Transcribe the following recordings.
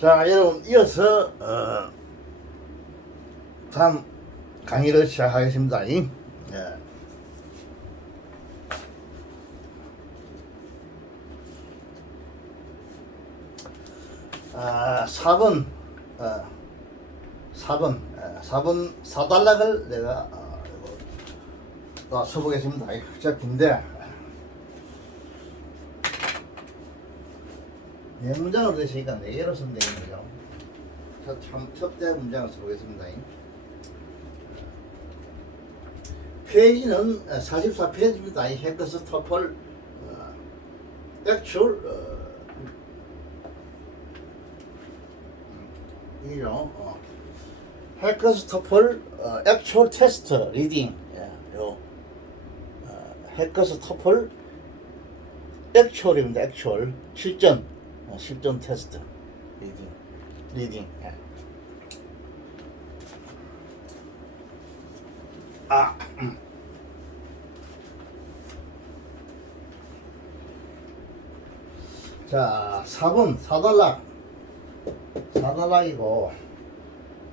자, 여러분, 이어서, 다음 강의를 시작하겠습니다. 예. 4번, 4번 4단락을 내가, 써보겠습니다. 진짜 긴데, 네 문장으로 되시니까 4개로 쓰면 되겠네요. 첫째 문장을 써보겠습니다. 페이지는 44페이지입니다. 해커스 터플 액츄얼 이죠. 해커스 터플 액츄얼 테스트 리딩. 해커스 터플 액츄얼입니다. 액츄얼 실전 테스트 리딩. 자, 4번 4단락이고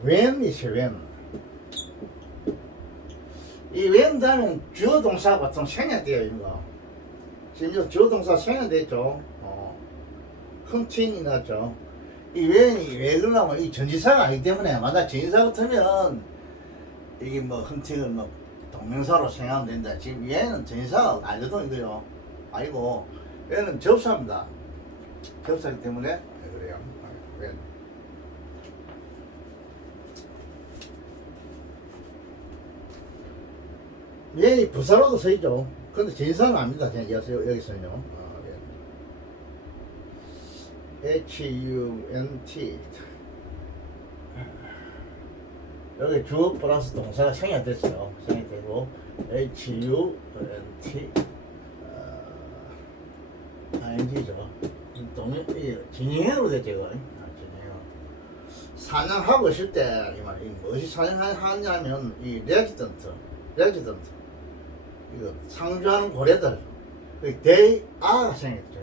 when이죠. 이 when 다음엔 주어 동사 보통 생략되어 있는 거. 지금 주어 동사 생략됐죠. hunting이 났죠. 이 when이 왜 그러냐면 이 전지사가 아니기 때문에 만약 전지사 같으면 이게 뭐 hunting은 뭐 동명사로 생각하면 된다. 지금 얘는 전지사가 아니거든 이거요. 아니고 얘는 접사입니다. 접사기 때문에 그래요. when. 얘이 부사로도 쓰이죠. 근데 전지사는 아닙니다. 그냥 여기서는요. HUNT 여기 주어 플러스 동사가 생략됐어요. 생략되고 HUNT ING죠. 진행형으로 됐죠. 이거. 진행형. 사냥하고 있을 때 이 말이 무엇이 사냥하냐면 이 레지던트 이거 상주하는 고래들 they are가 생겼죠.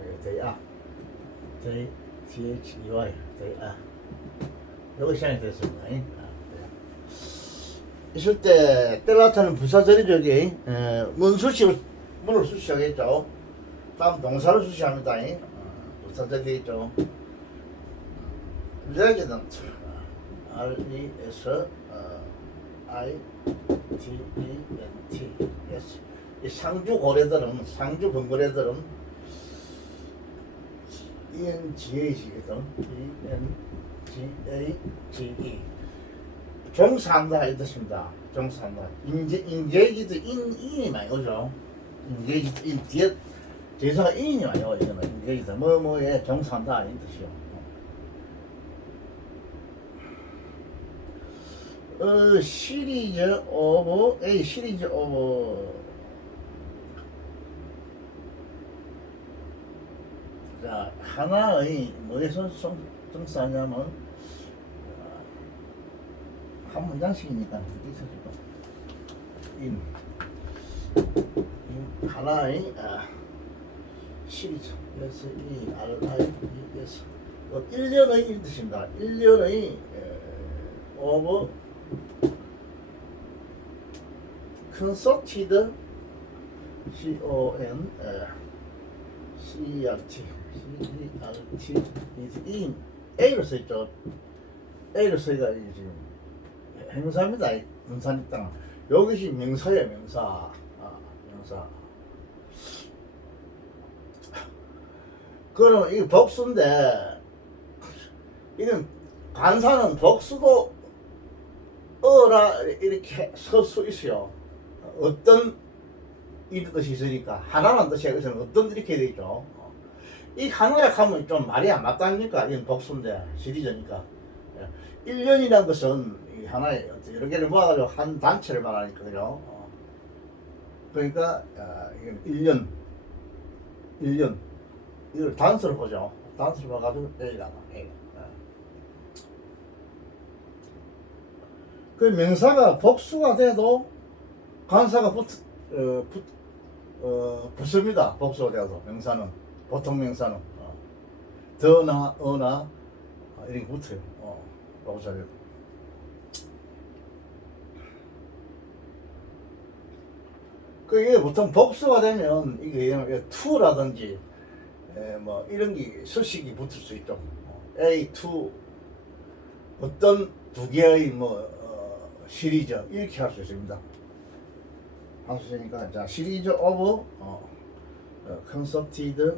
they THEY they are 여기 생략됐습니다. 있을 때 때라타는 부사절이 저기 문을 수식하겠죠. 다음 동사를 수식합니다. 부사절이 되겠죠. resident RESIDENT yes. 이 상주 번거래들은 ENGAG거든. ENGAGE 종사한다 이 뜻입니다. 종사한다. 인게이지도 인이 많이 오죠. 인게이지도 인 뒤에 제사가 인이 많이 오죠. 인게이지도 뭐뭐에 종사한다 이 뜻이요. 시리즈 오브 자, 하나의 뭐에서 종사하냐면 한 문장씩이니까 인 하나의 시리즈 SERIES 1년의 이 뜻입니다. 1년의 오브 concerted CERT 인 A로 써있죠. A로 써가 지금 행사입니다. 문사니까 여기시 명사예요. 명사. 그럼 이게 복수인데 이건 관사는 복수도 어라 이렇게 설 수 있어요. 어떤 이런 뜻이 있으니까 하나만 뜻이 여기서는 어떤 이렇게 되죠. 이 하나라 하면 좀 말이 안 맞다니까. 이건 복수인데 시리즈니까 1년이라는 것은 이 하나의 여러 개를 모아가지고 한 단체를 말하니까 그죠. 그러니까 이건 1년 이걸 단수를 보죠. 단수를 봐가지고 A라고 A. 그 명사가 복수가 돼도 관사가 붙습니다. 복수가 돼도 명사는 보통 명사는 더나 어나 이렇게 붙어요. 로고 자료. 이게 보통 복수가 되면 이게 to라든지 뭐 이런 게 서식이 붙을 수 있죠. A, to 어떤 두 개의 뭐 시리즈 이렇게 할 수 있습니다. 함수 쓰니까 자 시리즈 오브 constructed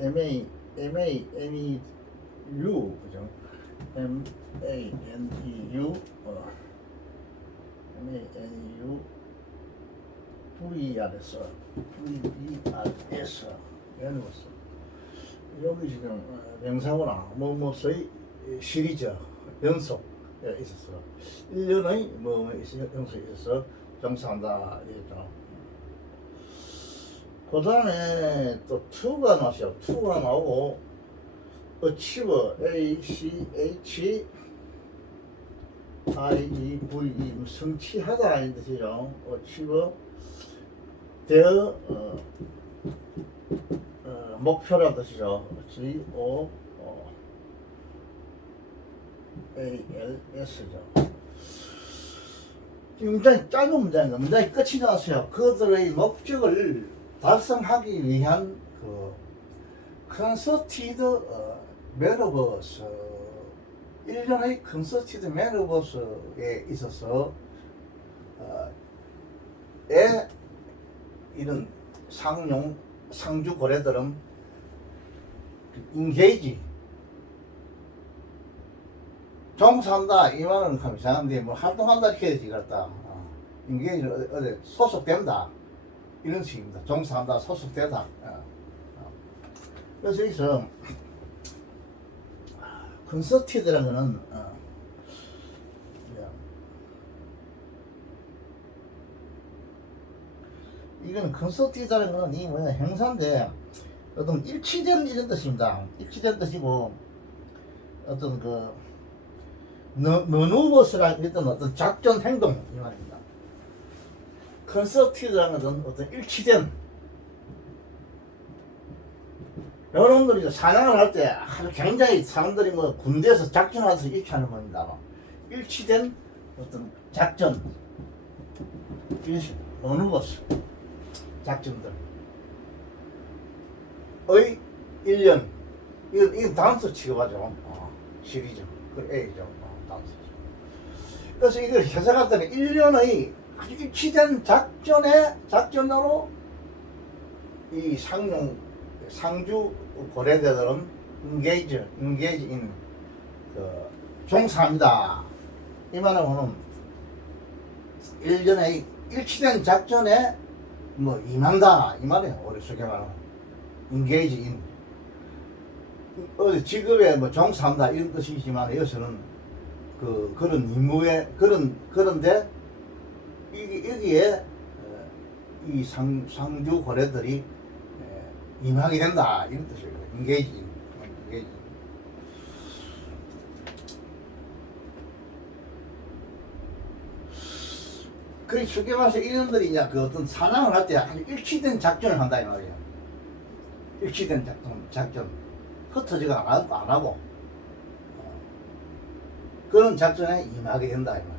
MANEU 그죠? MANEU MANEU VERS 외웠어. 여기 지금 명사구나 뭐뭐의 시리즈 연속 있었어. 1년의 뭐 연속이 있어서 정사한다 이랬잖아. 그 다음에 또 2가 나왔어요. 2가 나오고 achieve ACH IEVE 성취하다 이 뜻이죠. achieve their 목표라는 뜻이죠. GOALS죠. 문장이 짧은 문장입니다. 문장이 끝이 나왔어요. 그들의 목적을 달성하기 위한 그 컨서티드 메타버스 일련의 컨서티드 메타버스에 있어서 이런 상주 고래들은 인게이지 종사한다 이 말은 참 이상한데 뭐 활동한다 이렇게 해야지 그렇다. 인게이지 어디 소속된다 이런 식입니다. 종사한다 소속되다. 그래서 여기서 컨서티드라는 거는 이건 컨서티드라는 거는 이 뭐야 행사인데 어떤 일치된 이런 뜻입니다. 일치된 뜻이고 어떤 그 머누버스라 했던 어떤 작전 행동 이 말입니다. 컨서티드라는 것은 어떤 일치된 여러분들이 사냥을 할 때 굉장히 사람들이 뭐 군대에서 작전하면서 이렇게 하는 겁니다. 일치된 어떤 작전 머누버스 작전들 의 1년 이건 다음 수 취급하죠. 시리즈 그 A죠. 다음 수. 그래서 이걸 해석할 때는 1년의 아주 일치된 작전으로 이 상주 고래대들은 engage in 종사합니다. 이 말은 1년의 일치된 작전에 뭐 임한다 이 말이에요. 우리 쉽게 말하면 engage in 직업에 뭐 종사한다 이런 뜻이지만 여기서는 그런 임무에 그런데 여기에 이 상주 고래들이 임하게 된다 이런 뜻이에요. engage. 그 쉽게 말해서 이놈들이 이제 그 어떤 사냥을 할 때 아주 일치된 작전을 한다 이 말이에요. 일치된 작전 흩어지고 안 하고 그런 작전에 임하게 된다 이 말.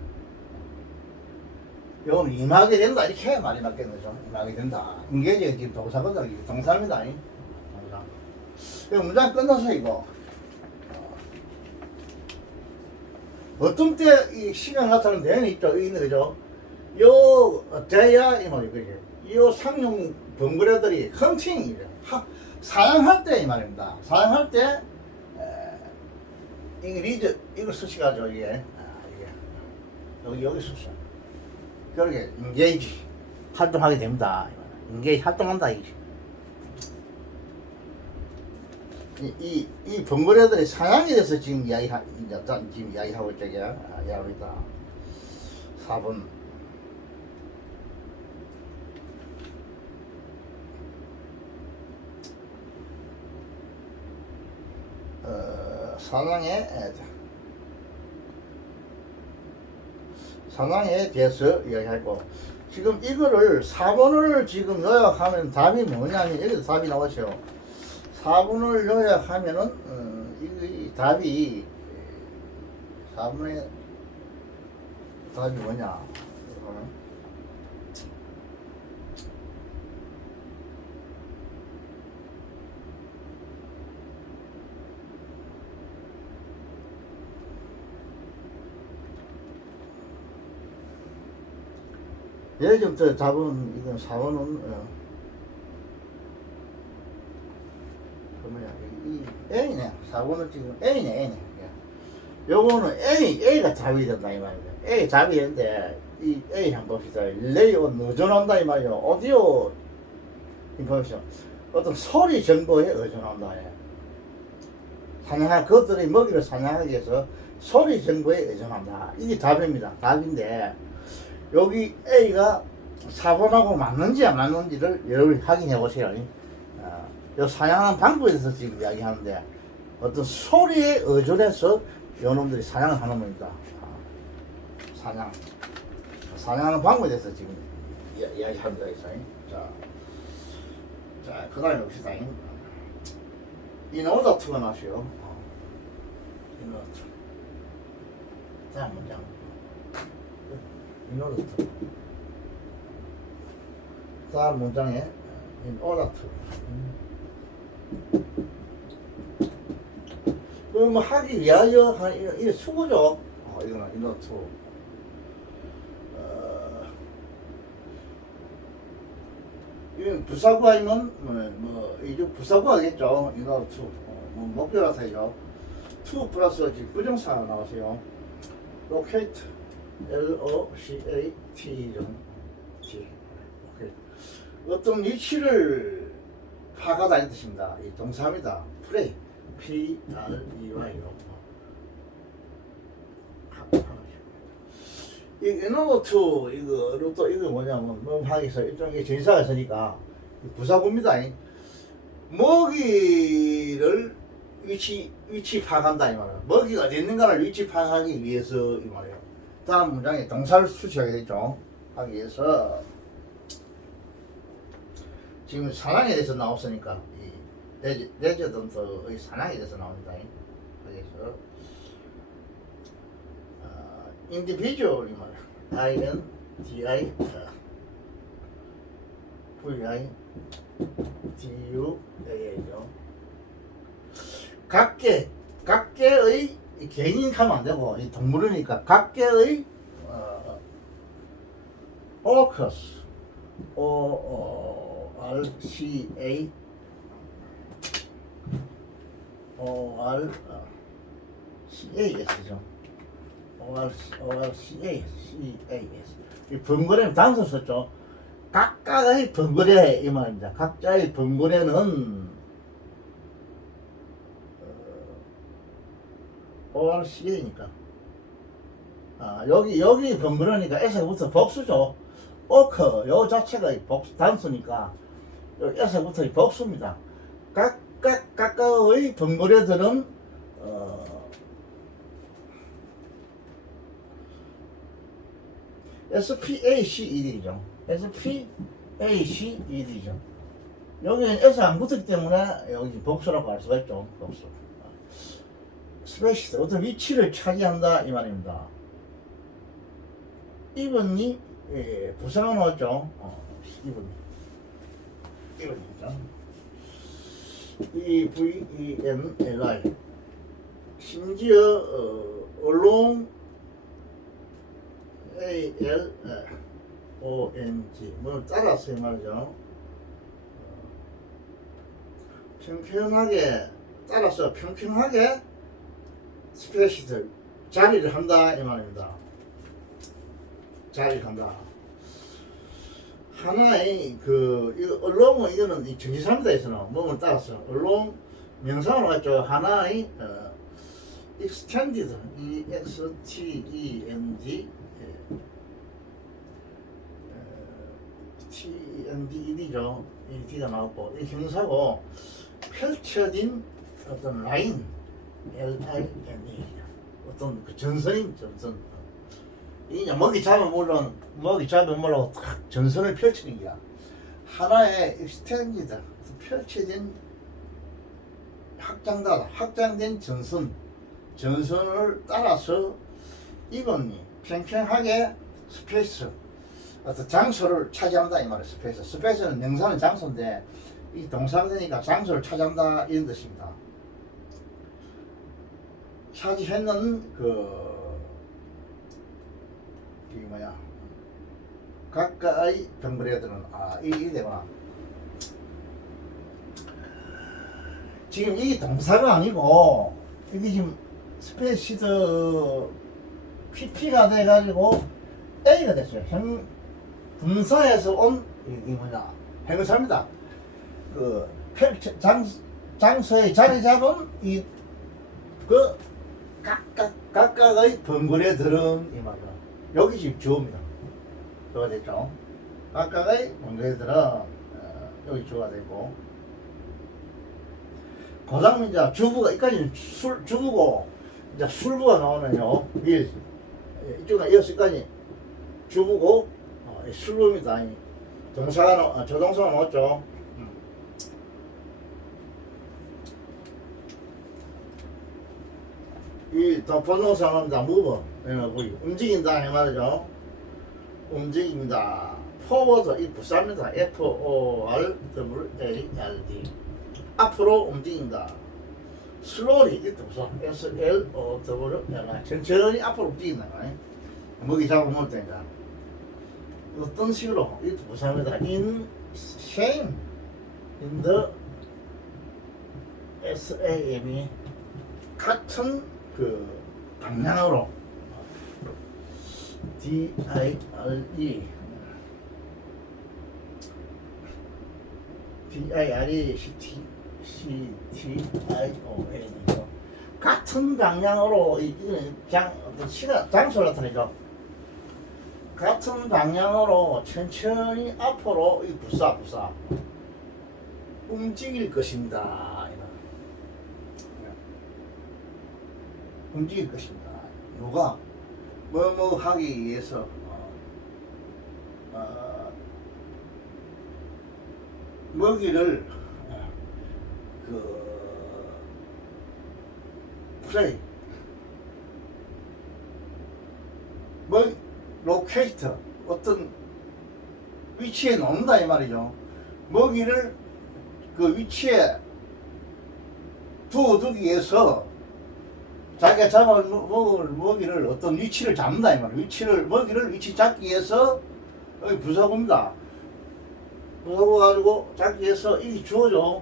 요건 임하게 된다 이렇게 말이 맞겠네요. 임하게 된다. 이게 지금 동사거든. 동사입니다. 동사. 문장 끝나서 이거 어떤 때 이 시간 나타나는 대안이 있죠. 있는 거죠. 요 대야 이 말이죠. 요 상용 번거래들이 헌팅이죠. 사냥할 때 이 말입니다. 사냥할 때 이게 리드 이걸 쓰시가죠 이게 여기 쓰시. 그러게 engage 활동하게 됩니다. engage 활동한다 이게. 이 번거래들이 사냥에 대해서 지금 이야기하고 있다. 이야기하고 있다. 4번. 사냥에 대해서 이야기하고 지금 이거를 4번을 지금 요약하면 답이 뭐냐면 여기서 답이 나오죠. 4번을 요약하면은 이 답이 4번의 답이 뭐냐? 예전부터 답은 이건 4번은 뭐야 이 A네. 4번은 지금 A네. A네. 요거는 A가 답이 된다 이 말이야. A 답이 되는데 이 A 한번 봅시다. 레이온 의존한다 이 말이야. 오디오 인포메이션 어떤 소리 정보에 의존한다. 사냥하 그것들이 먹이를 사냥하기 위해서 소리 정보에 의존한다. 이게 답입니다. 답인데 여기 A가 4번하고 맞는지 안 맞는지를 여러분이 확인해 보세요. 요 사냥하는 방법에 대해서 지금 이야기하는데 어떤 소리에 의존해서 요놈들이 사냥을 하는 겁니다. 사냥하는 방법에 대해서 지금 이야기합니다. 자, 그 다음에 봅시다. 인오더 투가 나오시오. 인오더 투. 다음 문장. 인오더 투. 다음 문장에 인오더 투. 그럼 하기 위하여 하는 이게 수고죠. 이거는 인오더 투. 이건 부사구 아니면 이제 부사구 하겠죠. 인오더 투. 목표라서 이죠. 투 플러스 부정사가 나오세요. locate L-O-C-A-T T. 어떤 위치를 파악하다 이 뜻입니다. 이 동사입니다. play P-R-E-Y로. 이 인오더 투 이거로 또 이거 뭐냐면 하기서 일종의 전사가 있으니까 부사구입니다. 먹이를 위치 파악한다 이 말이에요. 먹이가 어디 있는가를 위치 파악하기 위해서 이 말이에요. 다음 문장에 동사를 수식하게 되죠. 하기 위해서 지금 사랑에 대해서 나왔으니까 이 레저던트의 사랑에 대해서 나옵니다. 그래서 individual 이 말이에요. I-N-D-I V-I-D-U-A-A죠. 각계의 개인 하면 안 되고 이 동물이니까 각계의 orcus O-R-C-A O-R-C-A-S죠. O-R-C-A-C-A-S 이 번거래는 단서 썼죠. 각각의 번거래 이 말입니다. 각자의 번거래는 ORCA니까 여기 번거래니까 S부터 복수죠. 오커 요 자체가 단수니까 S부터 복수입니다. 각각의 번거래들은 SPACED죠. SPACED죠. 여기는 S 안 붙었기 때문에 여기 복수라고 할 수가 있죠. 복수. 스페이스 어떤 위치를 차지한다 이 말입니다. 이번이 부사가 나왔죠. 이번이죠. EVENLI 심지어 along ALONG 뭐 따라서 말이죠. 평평하게 따라서 평평하게 스페이스 자리를 한다 이 말입니다. 자리를 한다. 하나의 이거 along은 이거는 이 전치사입니다에서는 몸을 따라서 along 명사로 갔죠. 하나의 extended EXTEND TNDED죠. 이 D가 나왔고 이 형사고 펼쳐진 어떤 라인 LINE 어떤 그 전선인 전선 이제 먹이 잡으려고 탁 전선을 펼치는 게야. 하나의 extended 펼쳐진 확장된 전선을 따라서 이건이 팽팽하게 스페이스 어떤 장소를 차지한다 이 말이에요. 스페이스는 명사는 장소인데 이 동사가 되니까 장소를 차지한다 이런 뜻입니다. 차지했는 이게 뭐야 각각의 덩그레들은 이 되구나. 지금 이게 동사가 아니고 이게 지금 스페이시드 PP가 돼가지고 A가 됐어요. 분사에서 온 이게 뭐냐 행사입니다. 장소에 자리 잡은 각각의 번거래들은 이 말이야. 여기 지금 주어입니다. 주어가 됐죠. 각각의 번거래들은 여기 주어가 되고. 그 다음에 이제 주부가, 여기까지는 주부고, 이제 술부가 나오면요. 이쪽은 여기까지 주부고, 술부입니다. 조동사가 나왔죠. 이 본동사입니다. move. 움직인다. 이 말이죠. 움직입니다. forward, 이 부사입니다. forward. 앞으로 움직인다. slowly, 이 부사. slow. 천천히 앞으로 움직인다. 먹이 잡아먹을 때니까. 어떤 식으로, 이 부사입니다. in the SAM이 같은 방향으로 DIRE CTION이죠. 같은 방향으로 장소를 나타내죠. 같은 방향으로 천천히 앞으로 이 부사 움직일 것입니다. 움직일 것입니다. 누가 뭐뭐 하기 위해서 먹이를 플레이 로케이터 어떤 위치에 놓는다 이 말이죠. 먹이를 그 위치에 두어두기 위해서 자기가 잡아먹을 먹이를 어떤 위치를 잡는다 이 말이에요. 먹이를 위치 잡기 위해서 여기 부사구입니다. 부사구 가지고 잡기 위해서 이게 주어져.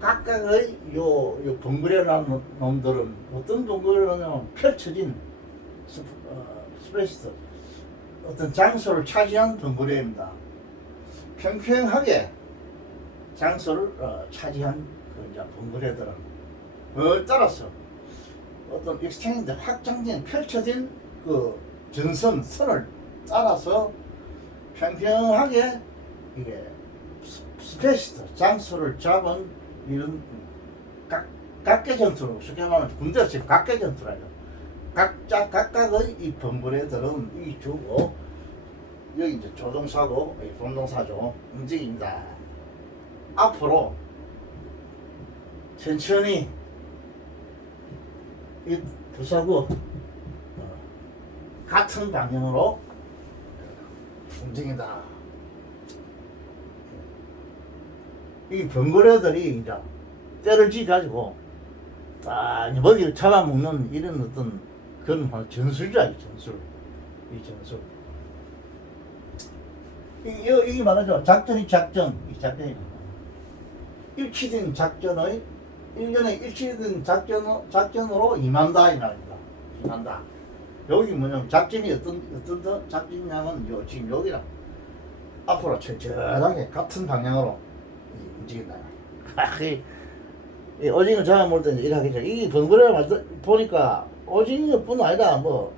각각의 요 벙그레난 놈들은 어떤 벙그레냐면 펼쳐진 스페이스 어떤 장소를 차지한 벙그레입니다. 평평하게 장소를 차지한 벙그레들은 따라서 어떤 익스텐드 확장된 펼쳐진 선을 따라서 평평하게 이게 스페이스 장소를 잡은 이런 각계 전투로 쉽게 말하면 군대에서 지금 각계 전투라죠. 각각의 이 벙그레들은 이 주고 여기 이제 조동사고 본동사죠. 움직입니다. 앞으로 천천히 이 부사구 같은 방향으로 움직인다. 이 벙그레들이 이제 때를 지 가지고 딱 먹이를 잡아먹는 이런 어떤 그런 전술이야. 전술. 이게 말하죠. 작전이 일치된 작전의 일련의 일치된 작전으로 임한다 이 말입니다. 임한다. 여기 뭐냐면 작전이 어떤 작전이냐면 지금 여기랑 앞으로 천천하게 같은 방향으로 움직인다. 오징어 잡아먹을 때 이렇게 이 벙그레를 보니까 오징어뿐 아니라 뭐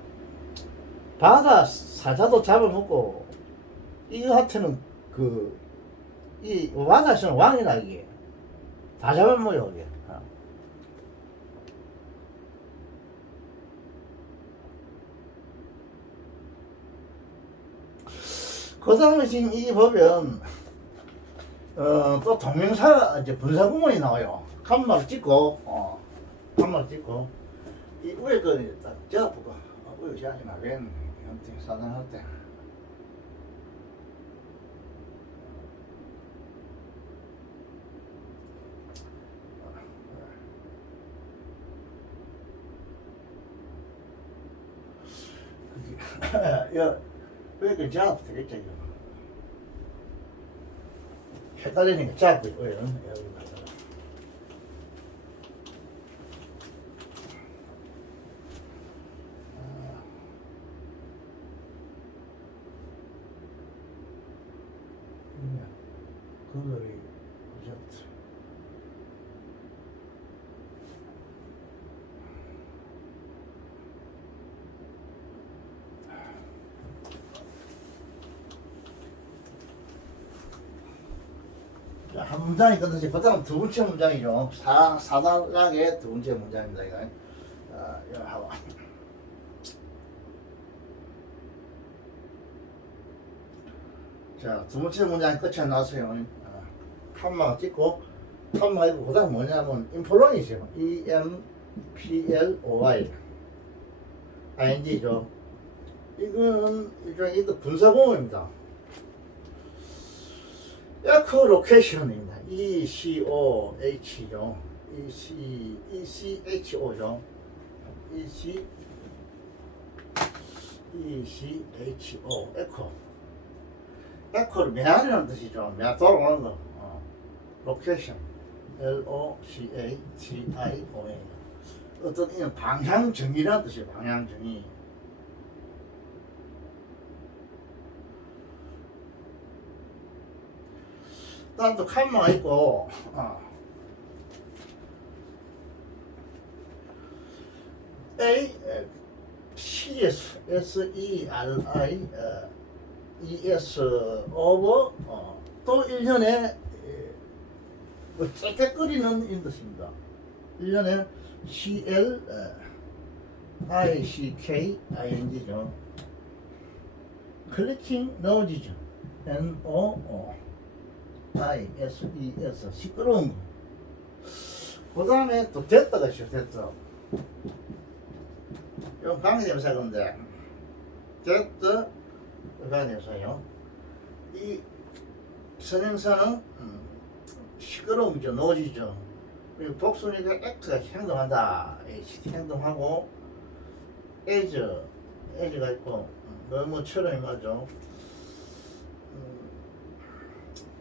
바다 사자도 잡아먹고 이거한테는 이 바다에서는 왕이라 이게 다 잡아먹어요 이게. 그 다음에 지금 이 보면 또 동명사 이제 분사 구문이 나와요. 칸막 찍고 칸막 찍고 이 위에 거는 딱 접고 위에 제한이 나겠네. 아무튼 사단할 때. 야, 왜 그 잡 되겠죠 이거. 헷갈리니까 잡고 왜 여기 갖다가. 그거리 보셨죠? 한 문장이 끝나지. 그다음 두 번째 문장이죠. 사단락의 두 번째 문장입니다. 이거. 이거 하고. 자, 두 번째 문장 끝이 나서요. 칸마 찍고 칸마 이거 그다음 뭐냐면 인플로이죠. EMPLOI ING죠. 이거는 일종의 분사공입니다. 에코로케이션입니다. ECOH죠. ECHO죠. ECHO 에코. 에코를 메아리라는 뜻이죠. 메아 돌아오는 거. 로케이션. LOCATION. 어떤 이는 방향정의라는 뜻이에요. 방향정의. 또 칸마가 있고 A CS SERI ES 오버 또 1년에 뭐 째깨거리는 이 뜻입니다. 1년에 CL ICK ING죠. 클리킹 노지죠. NO ISES 시끄러운 거. 그 다음에 또 됐다가 있어요. 됐다. 이건 강의대명사 건데 됐다 강의대명사요. 이 선행사는 시끄러움이죠. 노지죠. 그리고 복수니까 액트가 행동한다. 행동하고 as가 있고 뭐뭐처럼이 맞죠.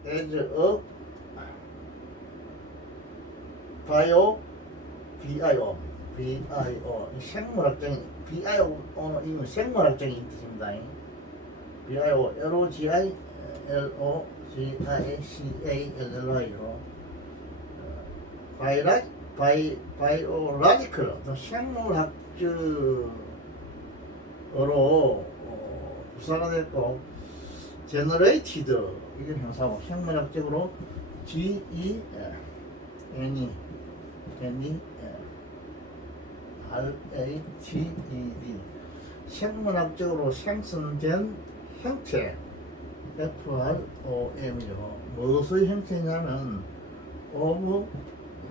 as a bio 생물학적인 이건 생물학적인 뜻입니다. bio logically로 biological 생물학적으로 부사가 됐고 generated 이게 형사고 생물학적으로 GENE RATED 생물학적으로 생성된 형태 FROM이죠. 무엇의 형태냐면 of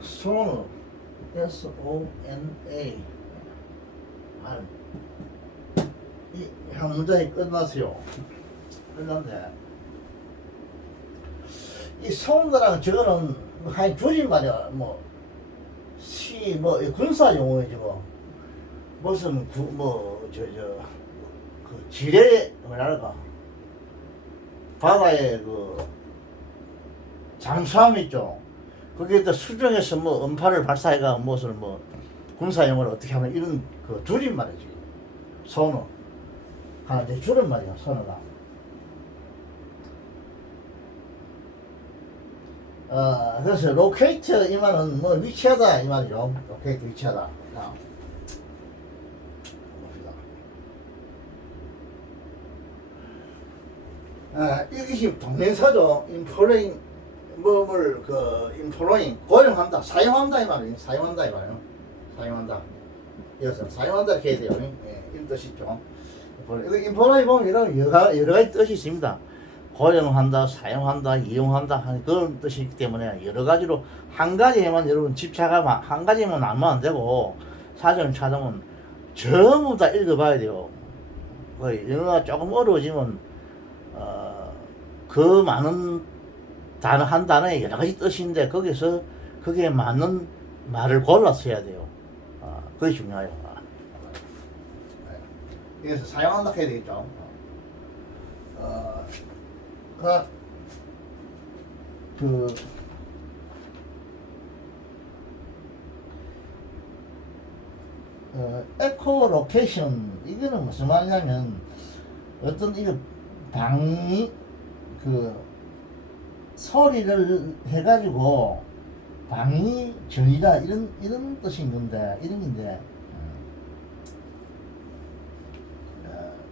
sona SONA R 이 한 문장이 끝났어요. 끝났네. 이 소음도랑 저거는 한 줄임말이야. 뭐 군사 용어이지 뭐. 무슨 그 지뢰 뭐랄까 바다에 그 잠수함 있죠. 거기에다 수중에서 뭐 음파를 발사해가 무엇을 뭐 군사 용어를 어떻게 하면 이런 그 줄임말이지. 소노 하나 내 줄임말이야. 소노가. 그래서 로케이트 이 말은 뭐 위치하다 이 말이죠. 로케이트 위치하다. 이것이 동명사죠. 인플로잉 인플로잉 고용한다, 사용한다 이 말이에요. 사용한다 이 말이에요. 사용한다. 이어서 사용한다 이렇게 해야 돼요. 이 뜻이죠. 인플로잉 보면 여러 가지 뜻이 있습니다. 고용한다, 사용한다, 이용한다 하는 그런 뜻이기 때문에 여러 가지로 한 가지에만 여러분 집착하면 한 가지만 알면 안 되고 사전을 찾으면 전부 다 읽어봐야 돼요. 영어가 조금 어려워지면 그 많은 단어 한 단어에 여러 가지 뜻인데 거기서 거기에 맞는 말을 골라서 해야 돼요. 그게 중요해요. 그래서 사용한다 해야 되겠죠. 그 에코 로케이션 이거는 무슨 말이냐면 어떤 이거 방이 그 소리를 해가지고 방이 전이다 이런 뜻인 건데 이런 건데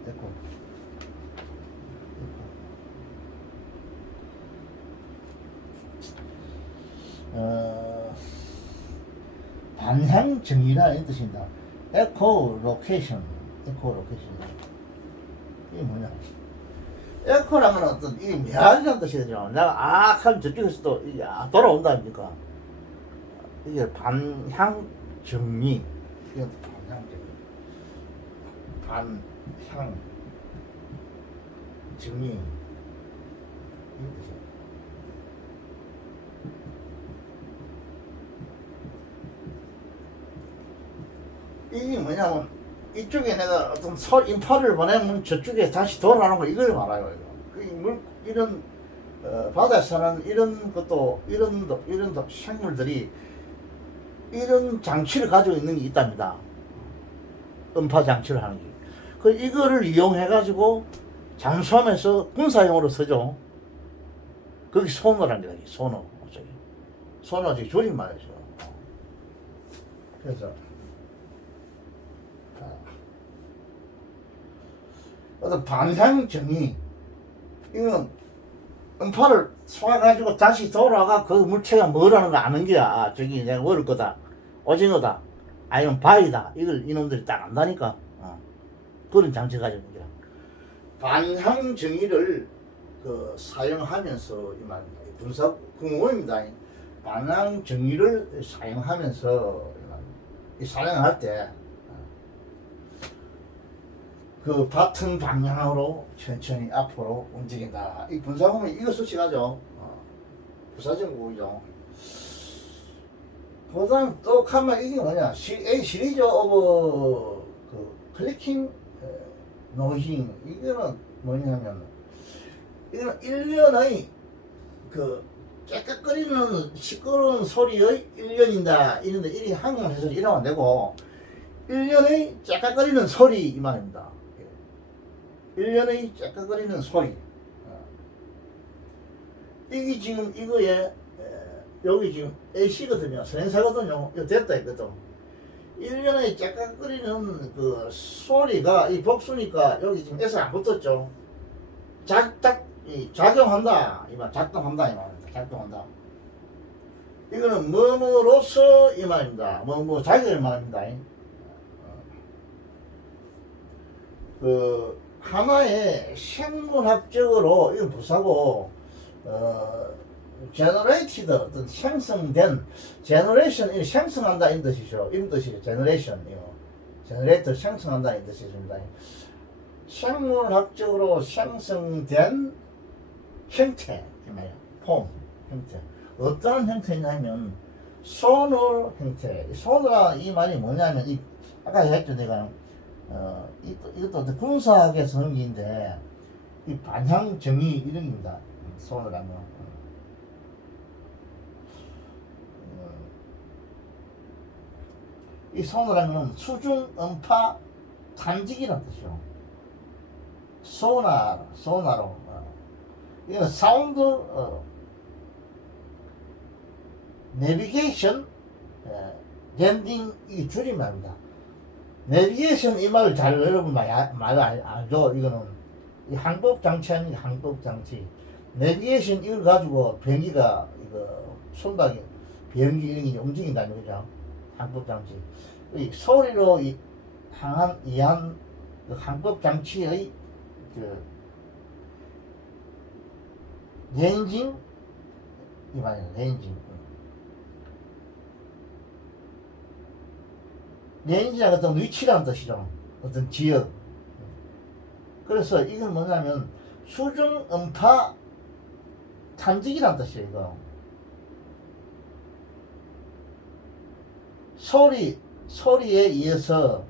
에코 반향 정의라 이런 뜻입니다. 에코 로케이션 이게 뭐냐? 에코라는 어떤 이게 메아리라는 뜻이죠. 내가 하면 저쪽에서도 돌아온다 아닙니까? 이게 반향 정리, 이게 반향 정리 이런 뜻이에요. 이게 뭐냐면 이쪽에 내가 어떤 인파를 보내면 저쪽에 다시 돌아오는 거 이걸 말아요. 이런 바다에 사는 이런 것도 이런 생물들이 이런 장치를 가지고 있는 게 있답니다. 음파 장치를 하는 게. 이거를 이용해 가지고 잠수하면서 군사용으로 쓰죠. 거기 소노라는 게 소노. 소노 줄임말이죠. 그래서 어떤 반향 정의 이건 음파를 쏴가지고 다시 돌아가 그 물체가 뭐라는 거 아는 게야. 저기 내가 먹을 거다, 오징어다, 아니면 바위다. 이걸 이놈들이 딱 안다니까. 그런 장치 가지고 있는 거야. 반향 정의를 사용하면서 이만 분사 공모입니다. 반향 정의를 사용하면서 사용할 때 그 같은 방향으로 천천히 앞으로 움직인다. 이 분사구문 이거 수식하죠. 부사적 구문이죠. 그 다음 또 가면 이게 뭐냐. A 시리즈 오브 클리킹 노징. 이거는 뭐냐면 이거는 1년의 깨끗거리는 시끄러운 소리의 1년이다. 이런데 이게 한국말 해서 이러면 안 되고 1년의 깨끗거리는 소리 이 말입니다. 1년의 째깍거리는 소리. 이게 지금 이거에 여기 지금 A씨거든요. 선행사거든요. 이거 됐다 이거든. 1년의 째깍거리는 그 소리가 이 복수니까 여기 지금 S 안 붙었죠. 작용한다. 이 말, 작동한다 이 말입니다. 작동한다. 이거는 뭐뭐로서 이 말입니다. 자기들 말입니다. 하나의 생물학적으로 이건 부사고 generated 어떤 생성된 generation 이 생성한다 이런 뜻이죠. 이런 뜻이죠. generation 이거 generator 생성한다 이런 뜻이십니다. 생물학적으로 생성된 형태 이 말이야. 폼 형태. 어떤 형태냐면 소놀 형태. 소놀 이 말이 뭐냐면 아까 했죠 내가. 이것도 군사학에 쓰는 게인데 이 반향 정의 이런 겁니다. 손을 하면 이 손을 하면 수중 음파 탐지기라는 뜻이요. 소나로 이거 사운드 내비게이션 랜딩 이 줄임말입니다. 내비게이션 이 말을 잘 여러분 말 알죠? 이거는 이 항법 장치 아니에요. 항법 장치. 내비게이션 이걸 가지고 비행기가 선박이 비행기 이런 게 움직인다는 거죠. 항법 장치. 이 소리로 이한 항법 장치의 렌징 이 말이야. 렌징. 렌징이라는 어떤 위치라는 뜻이죠. 어떤 지역. 그래서 이건 뭐냐면 수중 음파 탐지기라는 뜻이에요. 이거 소리에 의해서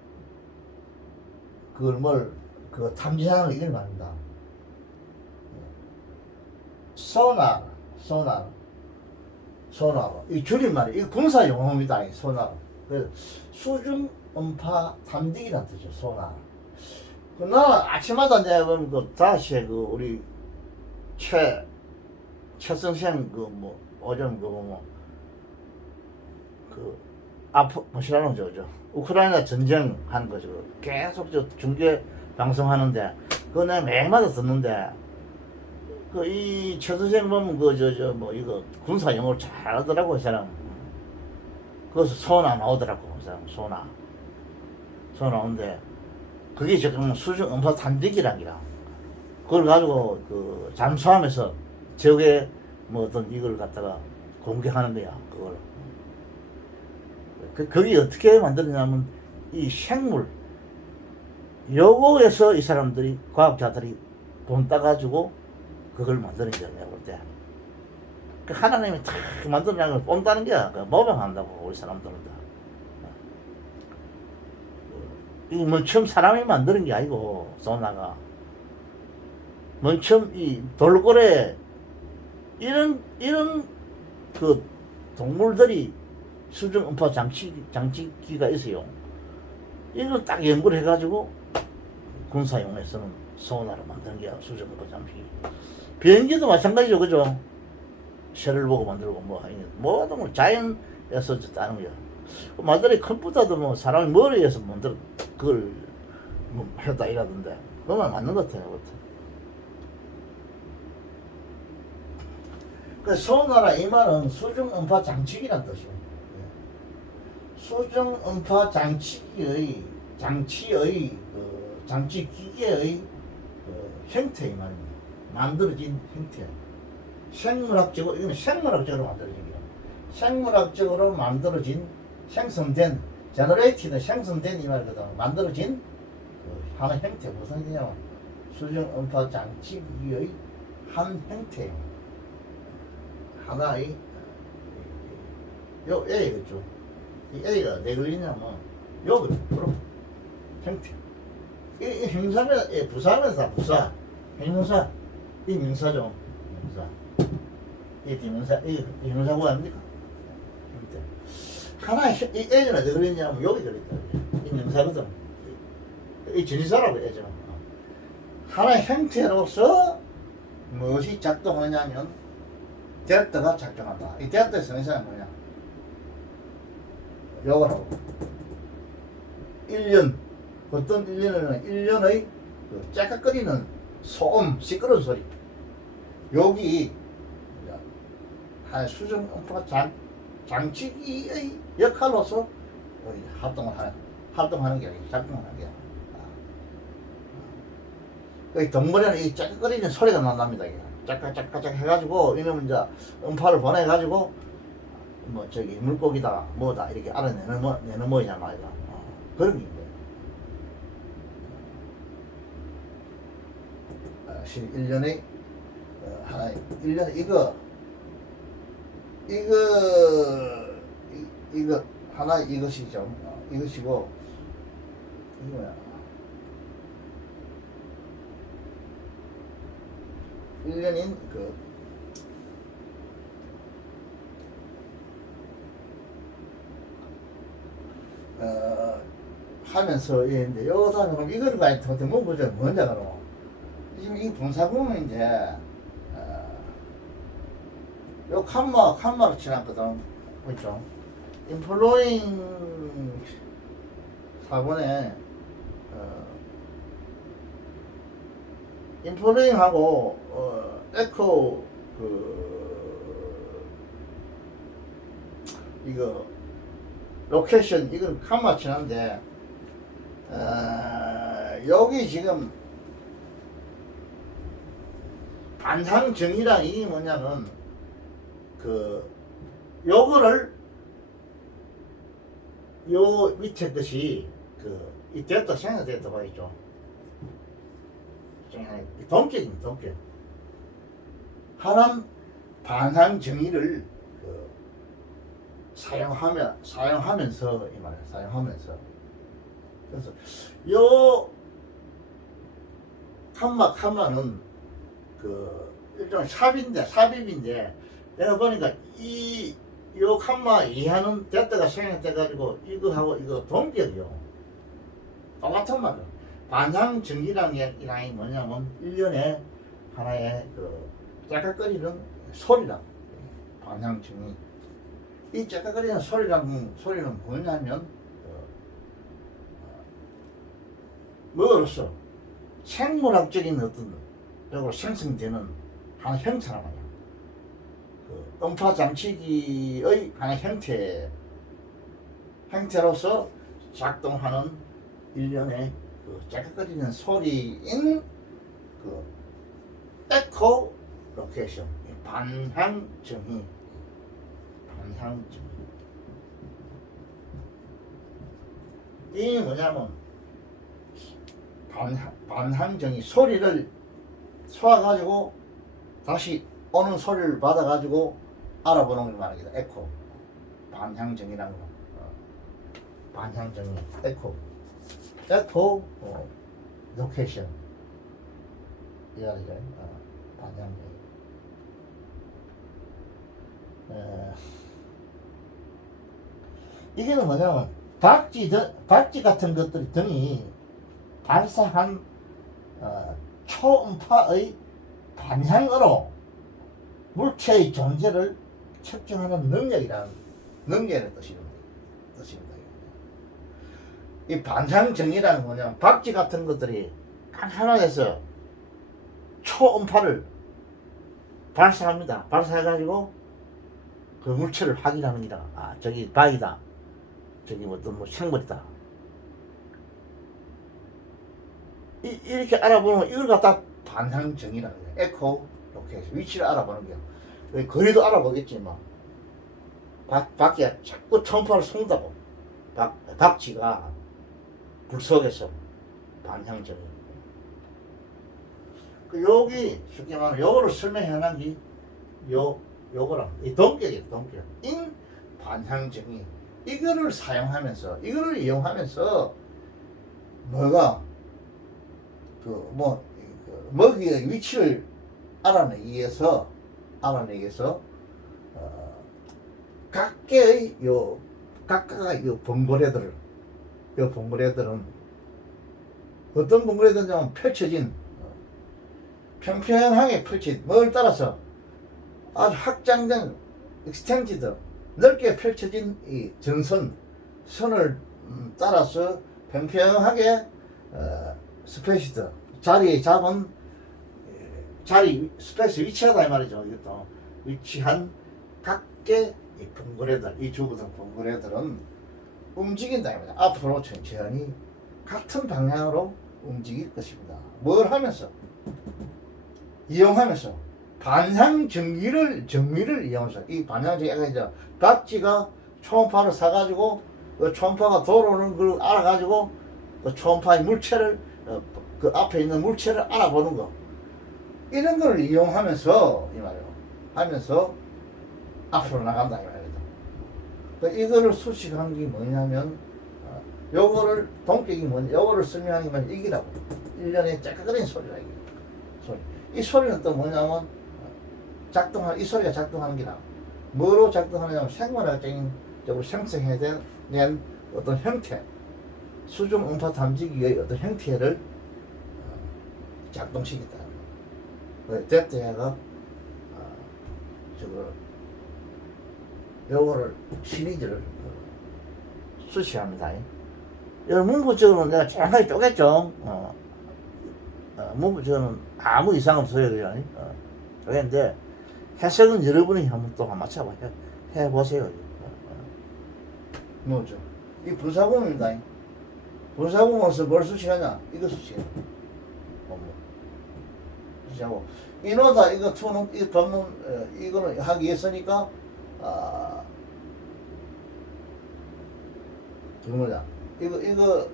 그걸 그 탐지하는 걸 이걸 말합니다. 소나르 이 줄임말이 이 군사 용어입니다. 이 소나르. 그래서 수중 음파 탐지기라는 뜻이죠. 소나르. 나 아침마다 내가 보면 그 다시에 그 우리 최선생 그 뭐 오전 그 뭐 그 뭐시라는 거죠. 우크라이나 전쟁하는 거죠. 계속 저 중계 방송하는데 그거 내가 매일마다 듣는데 그 이 최선생 보면 그 뭐 이거 군사 용어를 잘 하더라고 그 사람. 거기서 소나 나오더라고 그 사람. 소나 나오는데 그게 지금 수중 음파 탐지기랑이라 그걸 가지고 그 잠수하면서 적의 뭐 어떤 이걸 갖다가 공격하는 거야. 그걸 그게 어떻게 만들었냐면 이 생물 요거에서 이 사람들이 과학자들이 돈 따가지고 그걸 만드는 거야. 내가 볼 때 그 하나님이 탁 만드는 걸 본다는 거야. 모방한다고 우리 사람들은 다. 이 처음 사람이 만드는 게 아니고 소나가 처음 이 돌고래 이런 그 동물들이 수중 음파 장치기가 있어요. 이걸 딱 연구를 해가지고 군사용에서는 소나를 만드는 게 수중 음파 장치기. 비행기도 마찬가지죠, 그죠? 셔를 보고 만들고 모든 걸 자연에서 따는 거야. 만들이 컴퓨터도 뭐 사람이 머리에서 만들어 그걸 뭐 했다 이라던데 그만 맞는 것 같아요. 그 소나라 이 말은 수중 음파 장치기란 뜻이에요. 수중 음파 장치의 그 장치 기계의 그 형태 이 말입니다. 만들어진 형태. 생물학적으로 이건 생물학적으로 만들어진 거예요. 생물학적으로 만들어진 생성된 제너레이티드 생성된 이 말이거든. 만들어진 그 하나의 형태 무슨 얘기냐 수중 음파 장치기의 한 형태 하나의 요 A겠죠. 이 A가 왜 그러냐면 요거 형태 이 형사면 부사면서 부사 형용사 이 명사죠. 명사 이 비명사 이 형용사고 아닙니까? 형태 하나 이 A가 왜 그랬냐면 여기 그랬다. 이 명사거든. 이 전치사라고 해야죠. 하나의 형태로서 무엇이 작동하냐면 데르트가 작동한다. 이 데르트의 성의사는 뭐냐? 요거라고. 1년 어떤 1년의 그 째깍거리는 소음, 시끄러운 소리. 여기 한 수중 음파 장치기의 역할로서 활동하는 게 아니고 작동하는 게. 이 동물에는 이 째깍거리는 소리가 난답니다. 짝짝짝짝 해가지고 이놈은 이제 음파를 보내가지고 뭐 저기 물고기다 뭐다 이렇게 알아내는 뭐냐 말이야. 그런 게 있네. 1년에 하나 1년에 이거 하나 이것이죠. 이것이고 이거 뭐야? 1년인 그 하면서 있는데 여기서 그럼 이거를 가야 돼. 뭐 보자 뭔지 알아. 지금 이 분사구문인데 요 칸마로 지났거든. 그렇죠? 인플로잉 4번에 인플로잉하고 에코 이거 로케이션 이건 칸마 지난데 여기 지금 반상정이란 이게 뭐냐면 그 요거를 요 밑에 것이 이 됐다 생각됐다 봐 있죠. 동격입니다. 동격. 하나는 반상정의를 사용하면서 이 말이야. 사용하면서. 그래서 요 칸마는 일종의 삽입인데 내가 보니까 요 칸마 이하는 됐다가 생략돼 가지고 이거하고 이거 동격이요. 똑같은 말이야. 반상정의라는 게 뭐냐면 일련의 하나의 짝짝거리는 소리라. 반상정의. 이 짝짝거리는 소리는 뭐냐면 뭐로서 생물학적인 어떤 쪽으로 생성되는 하나의 형태란 말이야. 음파 장치기의 하나의 형태로서 작동하는 일련의 짝짝거리는 소리인 에코 로케이션, 반향정의. 이게 뭐냐면 반향정의 소리를 쏘아가지고 다시 오는 소리를 받아가지고 알아보는 걸 말합니다. 에코. 반향정이라는 거. 반향정의 에코 로케이션. 이해가죠? 반향정. 이게 뭐냐면 박쥐 같은 것들이 등이 발사한 초음파의 반향으로 물체의 존재를 측정하는 능력이라는 뜻입니다. 이 반향정의라는 뭐냐면 박쥐 같은 것들이 하나에서 초음파를 발사합니다. 발사해가지고 그 물체를 확인합니다. 아, 저기 바위다. 저기 어떤 생물이다. 이렇게 알아보면 이걸 갖다 반향정의라는 거예요. 에코 로케이션. 위치를 알아보는 거예요. 거리도 알아보겠지만 밖에 자꾸 초음파를 쏜다고. 박쥐가 불 속에서 반향정의. 여기 쉽게 말하면 요거를 설명해놓은 게 요거랑 이 동격이에요. 동격. 인 반향정의. 이거를 사용하면서 이거를 이용하면서 뭐가 먹이의 위치를 알아내기 위해서 각계의 각각의 봉고래들은 어떤 봉고래들은 펼쳐진 평평하게 펼친 뭘 따라서 아주 확장된 익스텐디드 넓게 펼쳐진 이 선을 따라서 평평하게 스페이스드 자리에 잡은 스페이스 위치하다 이 말이죠. 이것도 위치한 각계 이 봉고래들, 이 주구등 봉고래들은 움직인다 이 말이죠. 앞으로 천천히 같은 방향으로 움직일 것입니다. 뭘 하면서? 이용하면서 반향정의를 이용해서 이 반향정의가 이제 박쥐가 초음파를 사가지고 그 초음파가 돌아오는 걸 알아가지고 그 초음파의 물체를 그 앞에 있는 물체를 알아보는 거 이런 걸 이용하면서 이 말이에요. 하면서 앞으로 나간다 이 말이에요. 그러니까 이거를 수식한 게 뭐냐면 요거를 동격이 뭐냐 요거를 설명하는 게 이기라고 일련의 짝짝거리는 소리라 이게 소리. 이 소리는 또 뭐냐면 이 소리가 작동하는 게라 뭐로 작동하느냐면 생물학적으로 생성해낸 어떤 형태 수중 음파 탐지기의 어떤 형태를 작동시켰다. 대때가 요거를 시리즈를 수시합니다. 문부적으로는 내가 정확하게 쪼갰죠. 문부적으로는 아무 이상 없어요. 그죠? 쪼갰는데 해석은 여러분이 한번 또 맞춰봐 해보세요. 뭐죠? 이 분사구문입니다. 분사구문에서 뭘 수식하냐? 이거 수식해. 수치하고 이노다 이거 투는 이 법문 이거는 하기 위해서니까 뭐냐 이거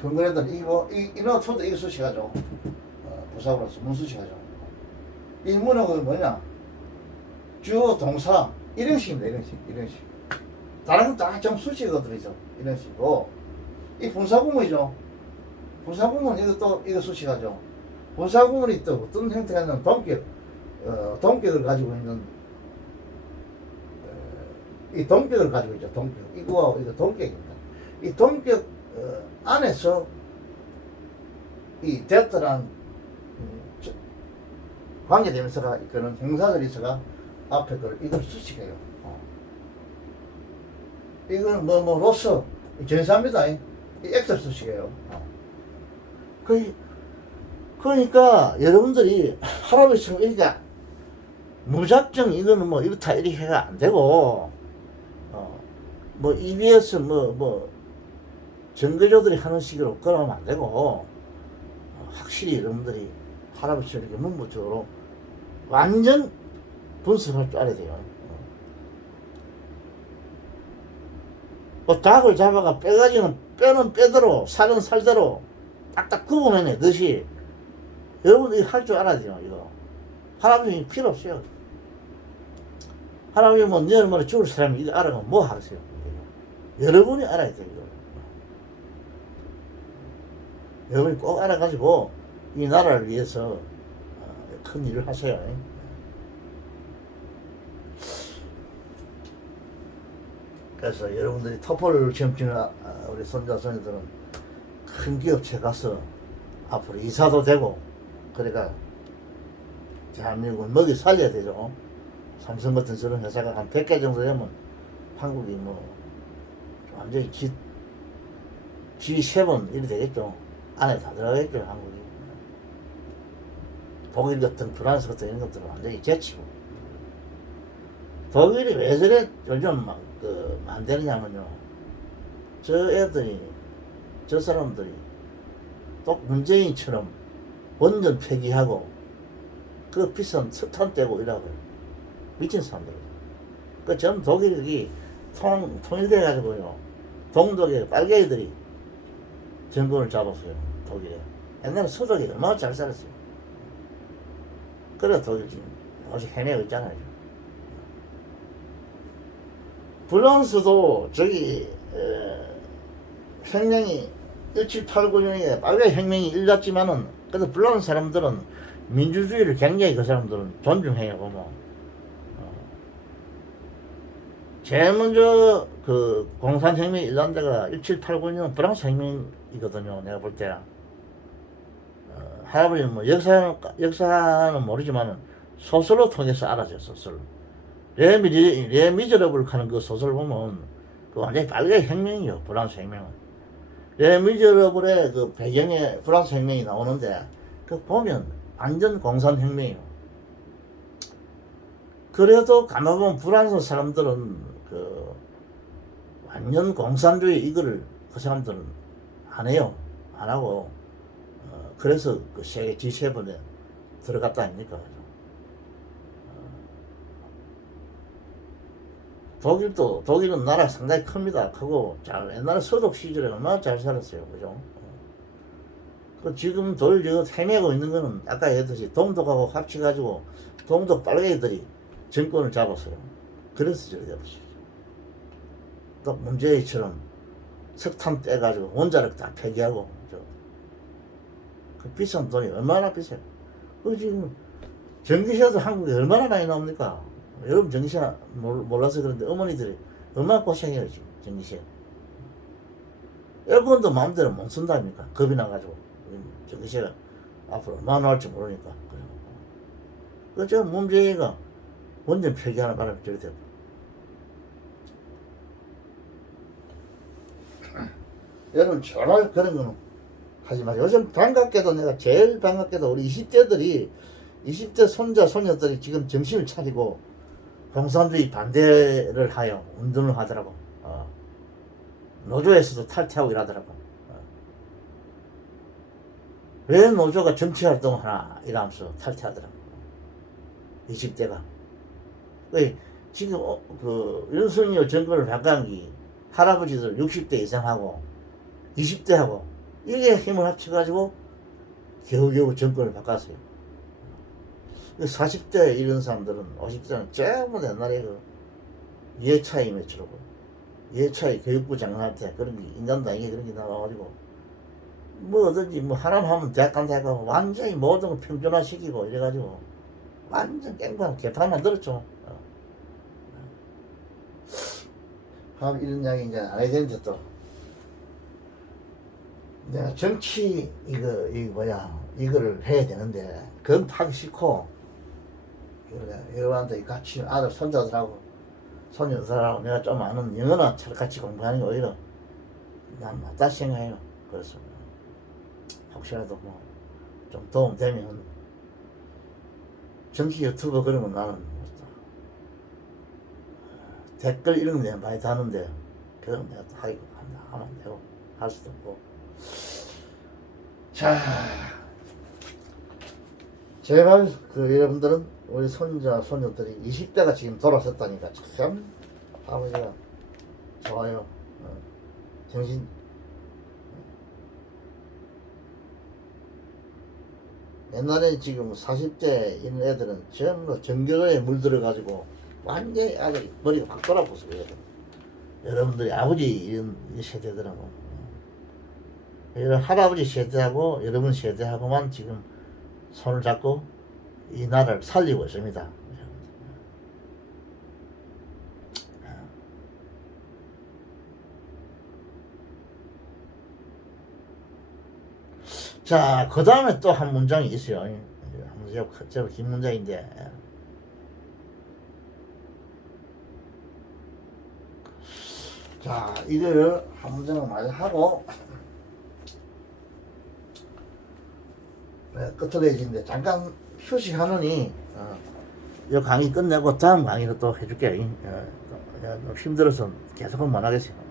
근거에는 이거 이노 투도 이거 수치하죠. 부사로서 문수치하죠. 이 문은 뭐냐 주어 동사 이런 식입니다. 이런 식. 다른 건 다 좀 수식어들이죠. 이런 식으로. 이 분사구문이죠. 분사구문 이것도 이거 수식하죠. 분사구문이 또 어떤 형태가 있는 동격을 가지고 있는 이 동격을 가지고 있죠. 동격. 이거하고 이거 동격입니다. 이 동격 안에서 이 됐더란 관계되면서가 그런 형사들이 있어가 앞에 걸 이걸 수식해요. 이건 로서 전사입니다. 이 액터 수식해요. 그러니까 여러분들이 할아버지처럼 이렇게 무작정 이거는 뭐 이렇다 이렇게 해가 안 되고 뭐 EBS 정거조들이 하는 식으로 끌어가면 안 되고 확실히 여러분들이 할아버지처럼 이렇게 문부적으로 완전 분석할 줄 알아야 돼요. 닭을 잡아가 뼈가지는 뼈는 뼈대로 살은 살대로 딱딱 구분해내 듯이 여러분 이거 할 줄 알아야 돼요. 이거 할아버지 필요 없어요. 할아버지 뭐 내일 모레 죽을 사람이 이거 알아가면 뭐 하겠어요. 여러분이 알아야 돼요. 이거. 여러분이 꼭 알아가지고 이 나라를 위해서 큰 일을 하세요. 그래서 여러분들이 토플 시험 치는 우리 손자 손녀들은 큰 기업체 가서 앞으로 이사도 되고 그러니까 대한민국을 먹이 살려야 되죠. 삼성 같은 저런 회사가 한 100개 정도 되면 한국이 뭐 완전히 G7 이리 되겠죠. 안에 다 들어가겠죠. 한국이. 독일 같은 프랑스 같은 이런 것들은 완전히 제치고. 독일이 왜 저래 요즘 막 안 되느냐면요. 저 사람들이 또 문재인처럼 원전 폐기하고 그 비싼 석탄 떼고 이러고요. 미친 사람들. 전 독일이 통일돼 가지고요. 동독의 빨갱이들이 정권을 잡았어요. 독일에. 옛날에 서독이 얼마나 잘 살았어요. 그래 독일 지금 아직 헤매고 있잖아요. 프랑스도 저기 혁명이 1789년에 빨간 혁명이 일어났지만은 그래도 프랑스 사람들은 민주주의를 굉장히 그 사람들은 존중해요. 보면 제일 먼저 그 공산혁명이 일어난 데가 1789년 프랑스 혁명이거든요. 내가 볼 때. 할아버지는 뭐 역사는 모르지만은 소설로 통해서 알아죠. 소설. 레미저러블 하는 그 소설 보면 그 완전히 빨간 혁명이요. 프랑스 혁명은. 레미저러블의 그 배경에 프랑스 혁명이 나오는데 그 보면 완전 공산혁명이요. 그래도 가만 보면 프랑스 사람들은 그 완전 공산주의 이거를 그 사람들은 안 해요. 안 하고 그래서 그 세계 G7에 들어갔다 아닙니까? 독일은 나라 상당히 큽니다. 크고 옛날에 서독 시절에 얼마나 잘 살았어요. 그죠? 지금 독일 헤매고 있는 거는 아까 얘기했듯이 동독하고 합쳐가지고 동독 빨갱이들이 정권을 잡았어요. 그래서 저렇게 됐어요. 또 문재인처럼 석탄 떼가지고 원자력 다 폐기하고 그 비싼 돈이 얼마나 비싸요. 지금 전기세도 한국에 얼마나 많이 나옵니까? 여러분 전기세 몰라서 그런데 어머니들이 얼마나 고생해요 지금 전기세. 에어컨도 마음대로 못 쓴다니까. 겁이 나가지고 전기세가 앞으로 얼마나 나올지 모르니까. 저 문재인이가 원전 폐기하는 바람에 저리 됐고. 여러분 전화 그런 거는 하지 마세요. 요즘 반갑게도 내가 제일 반갑게도 우리 20대 손자 손녀들이 지금 정신을 차리고 공산주의 반대를 하여 운동을 하더라고. 노조에서도 탈퇴하고 일하더라고. 왜 노조가 정치활동을 하나 이러면서 탈퇴하더라고. 20대가. 지금 그 윤석열 정권을 바꾼 게 할아버지들 60대 이상하고 20대하고 이게 힘을 합쳐가지고 겨우겨우 정권을 바꿨어요. 40대 이런 사람들은 50대는 전부 옛날에 그 예차이 매출하고 예차이 교육부 장관할 때 그런 게 인간당에 그런 게 나와가지고 뭐든지 뭐 하나만 하면 대학 간다 해가지고 완전히 모든 걸 평준화시키고 이래가지고 완전 깽판 개판 만들었죠. 이런 이야기 이제 안 해야 되는데 또 내가 정치 이거를 해야 되는데 그건 타기 싫고 여러분한테 같이 아들 손자들하고 손녀들하고 내가 좀 아는 영어나 같이 공부하는 게 오히려 난 맞다 생각해요. 그래서 혹시라도 뭐 좀 도움 되면 정치 유튜버 그러면 나는 댓글 이런 거 내가 많이 다는데 그건 내가 하면 안 되고 할 수도 없고. 자, 제발 여러분들은 우리 손자 손녀들이 20대가 지금 돌아섰다니까 참 아버지가 좋아요. 정신 옛날에 지금 40대 있는 애들은 전부 정교에 물들어가지고 완전히 아들 머리가 확 돌아버렸어요. 여러분들이 아버지 이런 세대더라고. 이런 할아버지 세대하고 여러분 세대하고만 지금 손을 잡고 이 나라를 살리고 있습니다. 자, 그 다음에 또 한 문장이 있어요. 제법 긴 문장인데. 자, 이거를 한 문장을 많이 하고, 끝을 내지는데 잠깐 휴식하느니, 이 강의 끝내고 다음 강의를 또 해줄게. 내가 힘들어서 계속은 못 하겠어요.